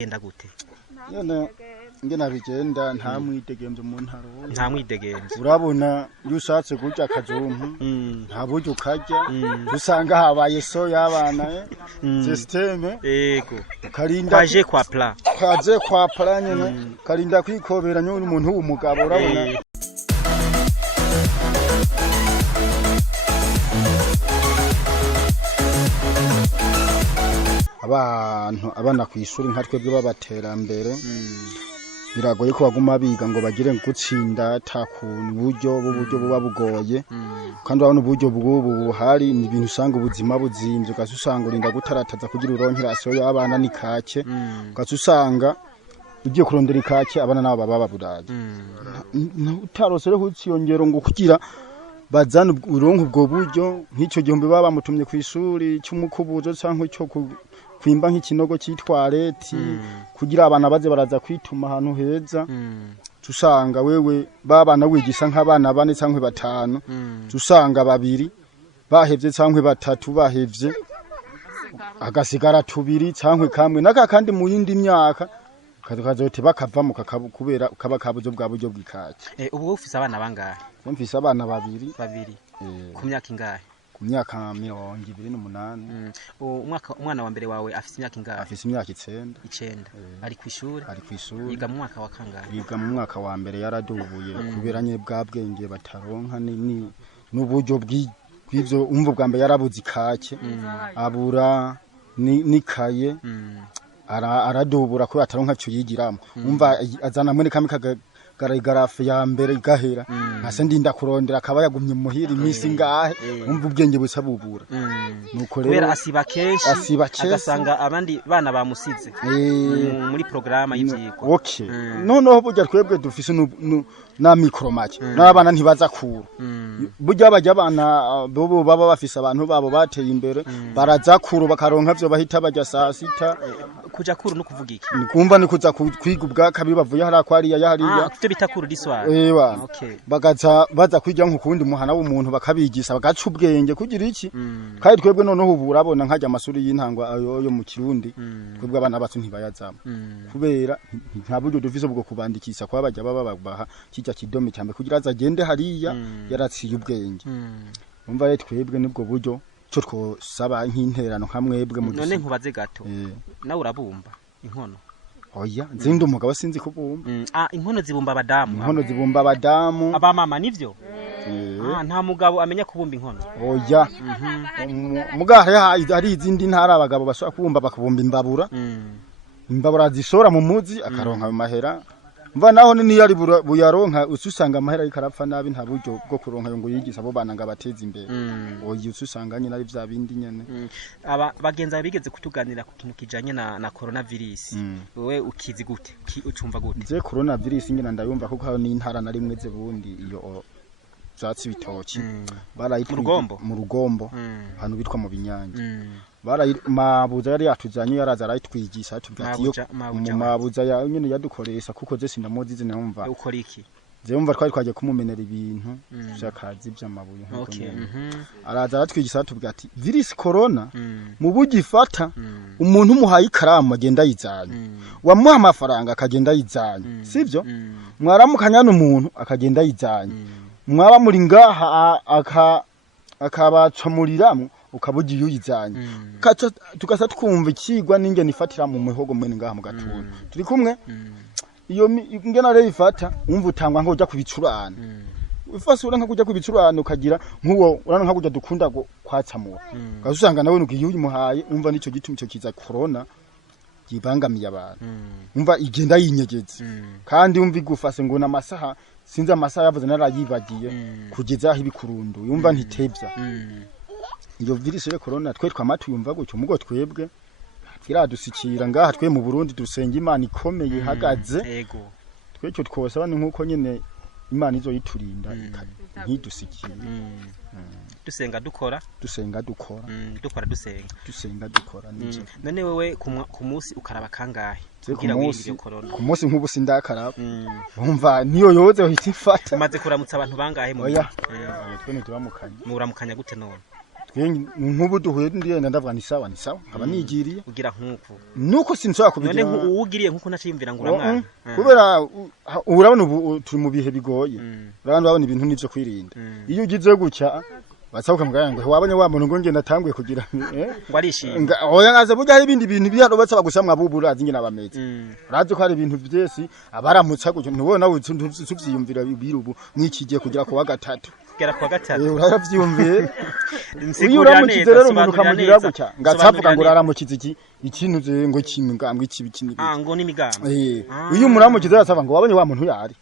Genda gute? Yone ngena bigenda nta mwidegemvye mu ntaro. Nta mwidegemvye. Urabona iyo ushatse kurya akajumpu nta buryo ukarya usanga habaye so y'abana systeme Ego. karinda Kwaje kwa pla. Kwaje kwa pla nyene karinda kwikobera nyone umuntu w'umugabo urabona. Abana kwishuri nka twebwe babaterambere biragoye ko baguma biga ngo bagire gutsinda takuntu buryo buba bugoye kandi urabona uburyo bw'ubu buhari ni ibintu usanga ubuzima buzimvye ugasanga urinda gutarataza kugira uronkera asiyo y'abana ni kake ugasanga ugiye kurondera ikake abana nabo baba baburaje utarose rero uciyongero ngo kugira bazana uronka ubwo buryo nk'icyo gihumbi baba bamutumye kwishuri cy'umukubuzo canke cyo kwimba nk'ikinogo cyitwareti kugira abana baze baraza kwituma ahantu heza tusanga wewe babana wigisha nk'abana bane canke batanu tusanga babiri bahevye canke batatu bahevye agasigara tubiri canke kamwe naka kandi mu yindi myaka kazote bakavamo kubera kaba kabuzo bwa buryo bw'ikake. Ubwo ufise abana bangahe? Mfise abana babiri. Ku myaka ingahe? Ku myaka 28. Umwana wa mbere wawe afise imyaka ingahe? Afise imyaka 9. Ari kwishuri? Ari kwishuri. Yiga mu mwaka wa kangahe? Yiga mu mwaka wa mbere yaradubuye kubera nye bwa bwenge bataronka ni n'uburyo bw'ivyo umva bwa mbere yarabuze ikake abura nikaye aradubura ko ataronka cyo yigiramo umva azana muri kamwe garagarafe ya mbere igahera ntase ndinda kurondera akaba yagumye muhira imisi ngahe umva ubwenge busa bubura nuko rero kubera asiba kenshi agasanga abandi bana bamusize muri programa y'ivyiko. Okay noneho burya twebwe dufise na micro make n'abana ntibaza kura burya bajya abana bobo baba bafise abantu babo bateye imbere baraza kura bakaronka vyo bahita bajya saa sita kuja kuru no kuvuga iki nikumva ni kuza kwiga ubwa kabiri bavuye hari akwariya yahariya kufite bitakuru diswara bagaza baza kwijya nkukundi muhana w'umuntu bakabigisha bagaca ubwenge kugira iki kandi twebwe noneho ubu urabona nkajya amasuri y'intangwa ayo mu Kirundi twebwe abana bacu ntibayazama kubera nta buryo dufise bwo kubandikisha kwa bajya babaha kijya kidome cyambe kugira azagende hariya yaratsiye ubwenge umva rero twebwe nibwo buryo cyo twosaba nk'interano nkamwebwe mu none nkubaze gato nawe urabumba inkono. Oya nzindi umugabo sinzi kubumba. Inkono zibumba abadamu. Inkono zibumba abadamu. Aba mama nivyo? Nta mugabo amenya kubumba inkono. Oya. Mugahe hari izindi ntara abagabo bashaka kubumba bakabumba imbabura. Imbabura zishora mu muzi akaronka mahera. Mva naho ni yari buyaronka ususanga amahera yikarapfa nabi nta buryo bwo kuronka ngo yigisha abo bana ngabateza imbere. Oya ususanga nyine ari vya bindi nyene. Aba bagenza bigeze kutuganira ku kintu kijanye na coronavirus. Wewe ukizi gute? Ucumva gute? Je coronavirus nyine ndayumva kuko hari n'intara na rimwe ze bundi iyo zatsi bitoki. Barayitwa mu rugombo. Hano bitwa mu binyange. Mabuza yari yatuzanye yaraza arayitwigisha atubwatiyo mu mabuza ya nyene yadukoresha kuko je sindamuzi numva ukora iki je umva twari twaje kumumenera ibintu byakazi by'amabuye araza aratwigisha atubwati virus corona mu bugifata umuntu muhaye ikaramu agenda yizanye wamuha amafaranga akagenda yizanye sivyo mwaramukanya n'umuntu akagenda yizanye mwaba muri ngaha akabacamuriramwe ukabugiye uyizanye tukasa twumva ikigwa ninge nifatira mu mihogo mwene ngaha mu gatuntu turi kumwe iyo ngena rero ifata umva utangwa nko ujya kubicurana ufasura nka kujya kubicurana ukagira nkuwo urano nka kujya dukunda kwatsamura gasusanga nawe nugiye uyimuhaye umva nico gituma cyo kiza corona gibangamiye abantu umva igenda yinyegeze kandi umva igufase ngo namasaha sinzi amasaha yavuze narayibagiye kugeza aho ibikurundo yumva ntitebya iyo virus ya corona twe twamatu yumva gutyo mugo twebwe twiradusikira ngaha twe mu Burundi dusenga Imana ikomeye ihagaze twecyo twosaba ni nkuko nyene Imana izo yiturinda ntidusikira dusenga dukora nije none wewe ku munsi ukaraba kangahe kugira wirinde corona ku munsi nk'ubu sindakaraba umva niyo yoze uhita ifata maze kuramutsa abantu bangahe mu oya twe ntibamukanya muramukanya gute none nk'ubu duhuye ndiyenda ndavuga ni sawa nkaba nigiriye ugira nk'uko nuko sinshobora kubigira none uwugiriye nk'uko naciyumvira ngo uramwana kubera urabona ubu turi mu bihe bigoye urabona ibintu nivyo kwirinda iyo ugize gutya basabuka mugaya ngo wabonye wa muntu ngo ngenda tanguye kugira ngo arishimye oya ngaze burya hari ibindi bintu biharo basaba gusamwa bubura zingina bameze urazi ko hari ibintu vyese abaramutsa gutyo ntubona tuvyiyumvira birubu mwikigiye kugira ko wa gatatu kugera kwa gatatu uravyumviye iyo uramukize rero umuntu kamugira gutya ngacavuga ngo uramukize ikintu ze ngo kimingambwe ikibikini ngo ni migambwe iyo umuramukize asaba ngo wabonye wa muntu yari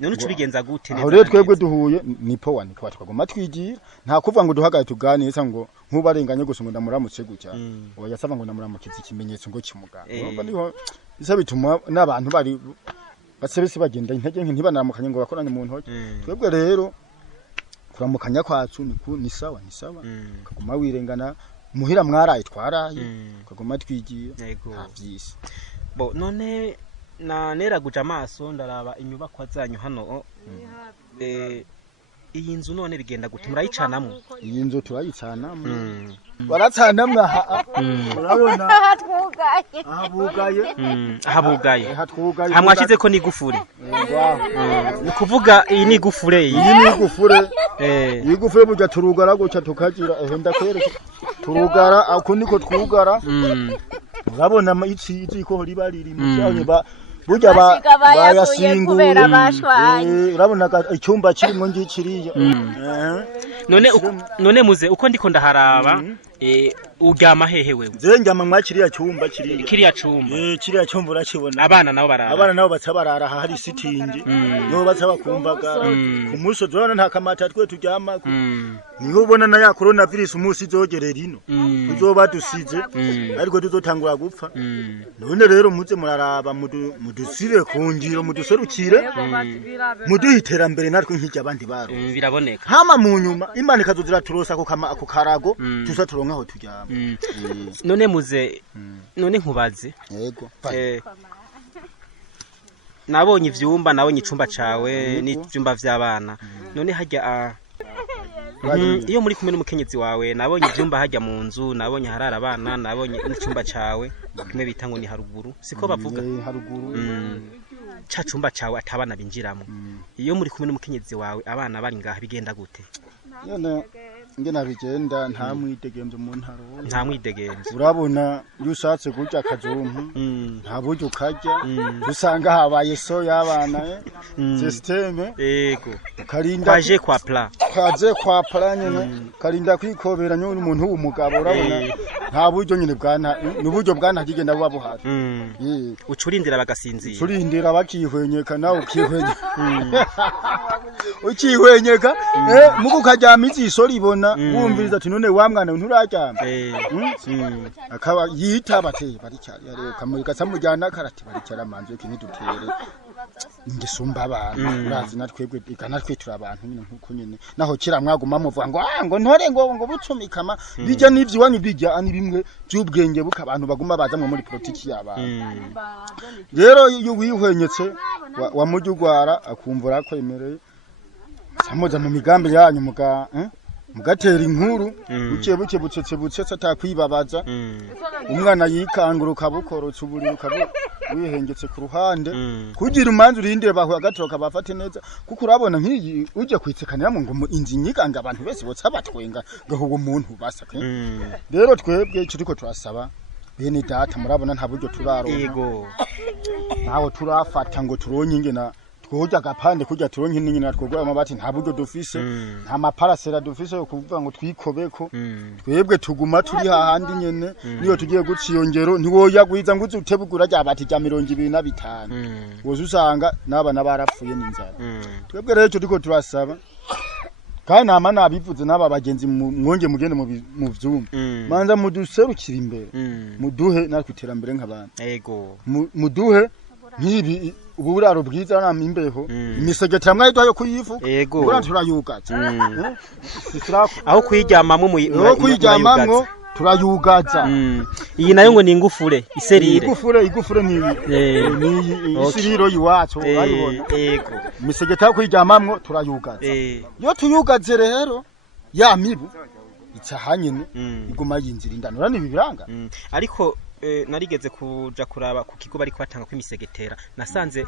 none ucubigenza gute neza aho rero twebwe duhuye ni powa twagomba twigira nta kuvuga ngo duhagaye tuganire ngo nkubarenganye gusa ngo ndamuramutse gutya oya yasaba ngo ndamuramukize ikimenyetso ngo kimuganga urumva niho bisa bituma n'abantu bari basebese bagenda intege ntibanamukanye ngo bakorane mu ntoki twebwe rero kuramukanya kwacu ni sawa kaguma wirengana muhira mwaraye twaraye kaguma twigiye ntavyisi bo none na neraguja amaso ndaraba inyubako zanyu hano iyi nzu none bigenda gute murayicanamwe iyi nzu turayicanamwe baratsanamwe urabona habugaye hamwashize ko nigufure ni kuvuga iyi nigufure igufure burya turugara gutya tukagira ndakwereka turugara ako niko twugara urabona iki ko riba riri mu cyawe burya bayasinguye urabona icyumba kirimo ngikiriya none muze uko ndiko ndaharaba uryama hehe wewe je njyama mwakiriya cyumba kiriya cyumba kiriya cyumba urakibona abana nabo batsabarara hari sitingi no batsaba kumbaga ku musozi urabona nta kamata twe turyama niho ubona na ya coronavirus umusi zogerera ino uzoba dusize ariko tuzotangura gupfa none rero muze muraraba mudusire ku ngiro muduserukire muduhitera mbere natwe nk'ijya abandi baro biraboneka hama mu nyuma imana ikazozira turosa ku karago tuza turonka aho turyama none muze none nkubaze yego nabonye ivyumba nabonye icumba cawe n'ivyumba vy'abana none hajya iyo muri kumwe n'umukenyezi wawe nabonye ivyumba hajya mu nzu nabonye harara abana nabonye n'icumba cawe kimwe bita ngo ni haruguru siko bavuga haruguru ca cumba cawe atabana binjiramo iyo muri kumwe n'umukenyezi wawe abana bari ngaha bigenda gute ngena bigenda nta mwidegemvye mu ntaro nta mwidegemvye urabona iyo ushatse kurya akazumpu nta buryo ukarya usanga habaye so y'abana systeme yego karinda kwaje kwa pla nyene karinda kwikobera nyone umuntu w'umugabo urabona nta buryo nyene bwana n'uburyo bwana kigenda buba buhari ucurindira bagasinzira urindira bakihwenyeka nawe ukihwenyeka mugu karyama izisho ribona wumviriza ati none wa mwana nturaryama akaba yita bateye baricyari rero kamurika samujyana karati baricyara manzo kinitutere ngisumba abantu urazi natwebwe ikanatwe turi abantu nyine nkuko nyine naho kira mwaguma muvuga ngo ntore ngo bucumikama bijya n'ivyo wanyu bijya ani bimwe by'ubwenge buka abantu baguma bazamwe muri politiki y'abantu rero iyo wihwenyetse wa mujugwara akumvura ko emereye samoza mu migambi yanyu mugatera inkuru buke bucetse atakwibabaza umwana yikanguruka bukorotse uburuka wihengetse ku ruhande kugira umanzi urindire baho agatoka bafate neza kuko urabona nk'iyi uje kwitsekanira mu ngo inzi nyikanga abantu bese botsa batwenga gahugo umuntu basaka rero twebwe kiriko turasaba bene data murabona nta buryo turaronka yego naho turafata ngo turonye ingena twoja gapande kujya turonke ninyi natwogora amabati nta buryo dufise nta maparasera dufise yo kuvuga ngo twikobeko twebwe tuguma turi hahandi nyene niyo tugiye guciyongero ntiwoya gwiza ngo uzutebugura rya bati rya 25 woza usanga n'abana barapfuye n'inzara twebwe rero turiko turasaba kandi nama nabivuze n'aba bagenzi mwonge mugende mu vyumba manza muduserukira imbere muduhe natwe iterambere nk'abantu yego muduhe nkibi uburaro bwiza nama imbeho imisegeti hamwe yo kuyifu yego turayugaza aho kuyiryamamwe kuyiryamamwe turayugaza iyi nayo ngo ni ingufure iserire igufure ni isiriro yiwacu ayibona yego imisegeti yo kuyiryamamwe turayugaza yo tuyugaze rero ya mibu icahanyene iguma yinzira indani urani bibiranga ariko narigeze kuja kuraba ku kigo bariko batanga kw'imisegetera nasanze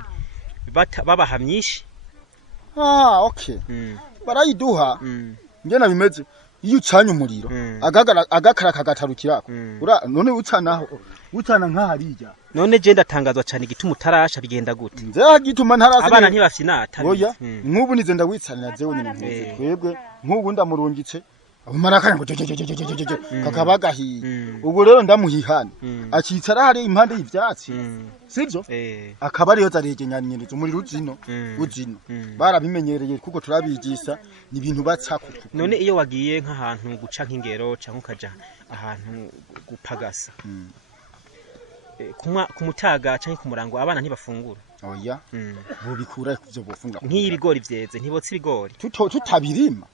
babaha myinshi okay barayiduha ngena bimeze iyo ucanye umuriro agakara kagatarukirako none ucana nk'aharija none je ndatangazwa cyane igituma utarasha bigenda gute nze gituma ntarasa abana ntibafyinata oya nk'ubu nize ndawitsanira jewe nyine twebwe nk'ubu ndamurungitse abumarakanya ngo kakabagahiye ubu rero ndamuhihana akicara hari impande y'ivyatsi sivyo akaba ariyo zaregenyanyiriza umuriro uzino barabimenyereye kuko turabigisa ni ibintu batsako none iyo wagiye nk'ahantu guca nk'ingero canke ukaja ahantu gupagasa ku mutaga canke ku murango abana ntibafungura oya bubikura kuvyo bofunga nk'ibigori vyeze ntibotse ibigori tutabirima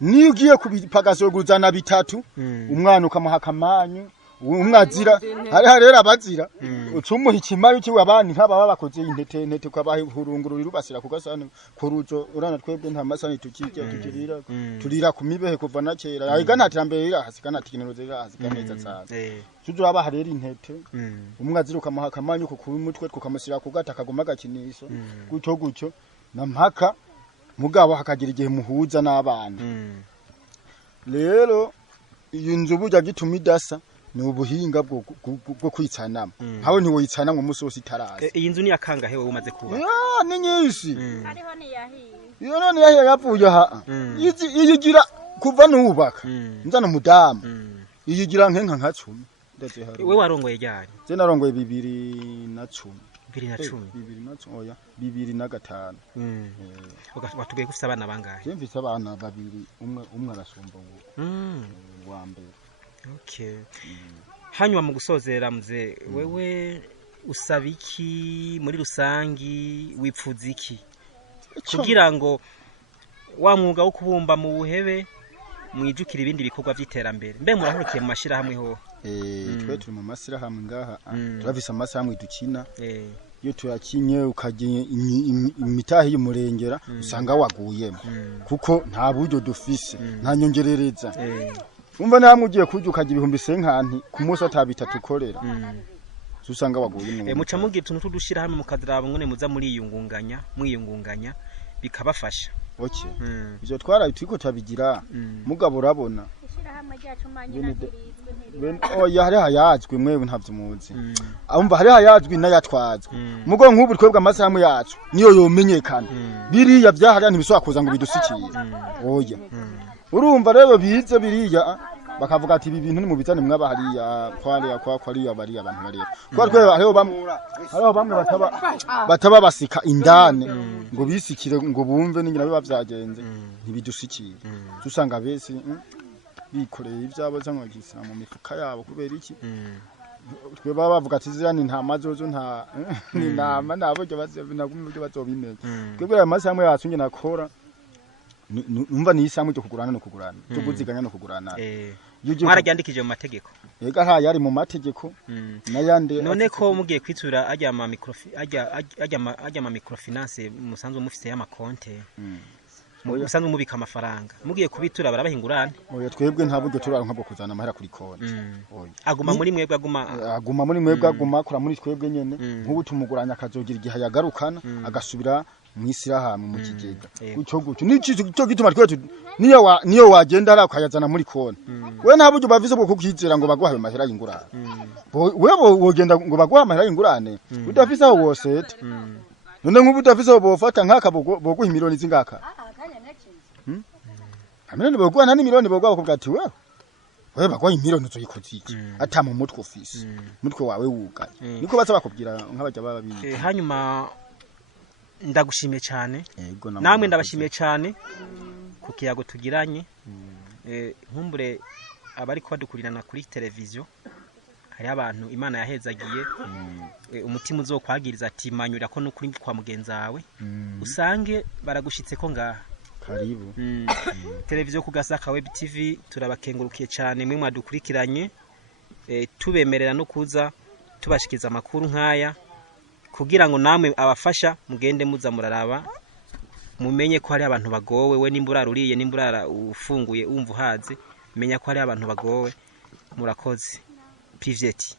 niyo ugiye kubipagasa guzana bitatu umwana ukamuha akamanyu umwazira hari rero abazira ucumuha ikimayo kiwe abandi nk'aba bakoze intete ukabahurungurura rubasira kugasana kurujo urana twebwe nta masani tukirya turira ku mibehe kuva na kera ayiga ntatambere ira hasikana tikinero zira hasikana neza cyane tujo aba rero intete umwazira ukamuha akamanyu ku mutwe kukamusira kugata kagoma gakinisho gutyo na mpaka mugabo hakagira igihe muhuza n'abana rero iyi nzu burya gituma idasa ni ubuhinga bwo kwitsanamo hawe ntiwoyitsana ngo umunsi wose itaraza iyi nzu ni yakangahe wowe umaze kuba ni nyinshi hariho niyahiye iyo none yahiye yapfuye aha iyigira kuva nubaka nzana umudamu iyigira nkenka nka 10 we warongoye ryari je narongoye 2010 oya 2005 watubwiye ko ufite abana bangahe je mfite abana babiri umwe arasumba wa mbere okay hanyuma mu gusozera mze wewe usaba iki muri rusangi wipfuza iki kugira ngo wa mwuga wo kubumba mu buhebe mwijukira ibindi bikorwa by'iterambere mbe murahurukiye mu mashira hamwe ho twe turi mu masira hamwe ngaha turavisa amasamwe dukina iyo turakinye ukagiye imitahi y'umurengera usanga waguyemo kuko nta buryo dufise nta nyongerereza umva namwe ugiye kujya ukagira ibihumbi senkanti ku munsi atabitatu ukorera usanga waguye muca mugira tuntu tudushira hamwe mukadraba ngone muza muri mwiyungunganya bikabafasha okay ivyo twaraye twiko tabigira mugabo urabona ishira hamwe ryacu manyirangirizwe oya hari hayazwe mwewe ntavyo muzi umva hari hayazwe n'ayatwazwe mugo nk'ubu twebwe amasamu yacu niyo yomenyekana biriya byahari ntibiswa kuza ngo bidusikiye oya urumva rero bize biriya bakavuga ati ibi bintu ni mu bizane mwaba hariya kwariya bari abantu bari kwa twe hariho bamwe bataba basika indane ngo bisikire ngo bumve n'ingira biba byagenze ntibidusikiye dusanga bese bikoreye ibyabo cyangwa gisira mu mifuka yabo kubera iki twe baba bavuga ati zira ni nta mazozo nta ni nama nabo byo bazobimenya twebwe amasamwe yacu nge nakora numva ni isamwe cyo kugurana no kugurana cyo guziganya no kugurana mwararyandikije mu mategeko yega ha yari mu mategeko nayande none ko mugiye kwitura ajya ama microfinance musanzwe mufite y'amakonte musanzwe mubika amafaranga mugiye kubitura barabahingurane oya twebwe nta buryo turaronka bwo kuzana amahera kuri konte oya aguma muri mwebwe aguma muri mwebwe aguma kora muri twebwe nyene nk'ubu tumuguranya akazogira igihe yagarukana agasubira mwisira hamwe mu kigega gucyo nico gituma twe niyo wagenda ara ukayazana muri konte we nta buryo bavize bwo kukizera ngo baguhaye amahera y'ingurane wewe wogenda ngo baguhaye amahera y'ingurane udafise aho woseta none nk'ubu udafise aho bofata nk'aka boguha miliyoni zingaka amene boguha nta miliyoni boguha kuvuga ati wewe bagwaye miliyoni uzoyikoze iki ata mu mutwe office mutwe wawe wugaye niko baza bakubwira nk'abajya bababiye hanyuma ndagushimiye cyane namwe ndabashimiye cyane ku kiyago tugiranye nkumbure abari kwadukurirana kuri televiziyo hari abantu Imana yahezagiye umutima uzokwagiriza ati manyura ko no kuri kwa mugenza wawe usange baragushitse ko ngaha karibu televiziyo ku Gasaka Web TV turabakengurukiye cyane mwe mwadukurikiranye tubemerera no kuza tubashikiza amakuru nkaya kugira ngo namwe abafasha mugende muza muraraba mumenye ko hari abantu bagowe we nimburara uriye nimburara ufunguye umva uhaze menya ko hari abantu bagowe. Murakoze. Piveti.